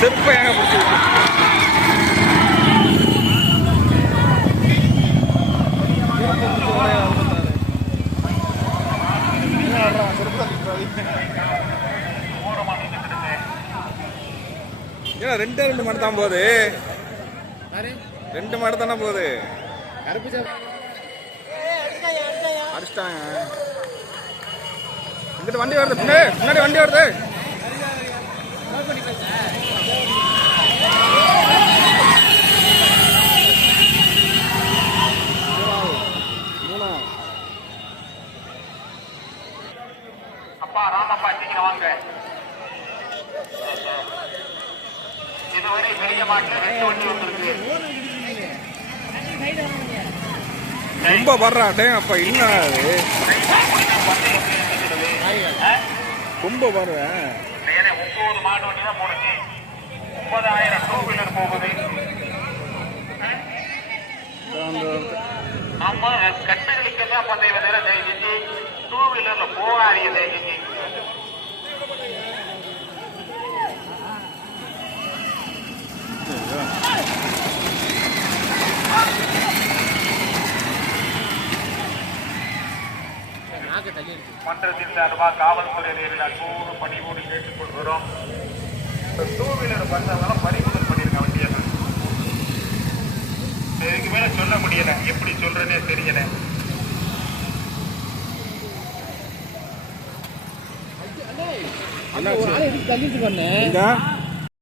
செருப்பை ஏங்க பிடிச்சி ஏன்னா ரெண்டே ரெண்டு மாடு தான் போகுது. ரெண்டு மாடு தானே போகுது. அடிச்சிட்டாங்க. இங்கிட்டு வண்டி வருது. பின்னாடி வண்டி வருது. அப்பா ராமப்பா சீக்கிரம் வாங்க. இதுவரை பெரிய மாட்டில் ரெண்டு வண்டி வந்திருக்கு. ரொம்ப வர்றா டேங்க அப்பா என்ன அது? ரொம்ப வர்றேன் ஒன்பது மாடு வண்டி தான் போனுச்சு முப்பதாயிரம் டூ வீலர் போகுது நம்ம கட்டுகளுக்கு தான் பந்தய நேரம் தயவு செஞ்சு டூ வீலர்ல போகாதீங்க மன்றத்தின் சார்பாக காவல்துறை நேரில் அன்போடு பணிவோடு கேட்டுக் டூ வீலர் பறிமுதல் பண்ணிருக்க இதுக்கு மேல சொல்ல முடியல. எப்படி சொல்றேன்னே தெரியல. என்னாச்சு தள்ளிட்டு பண்ணேன்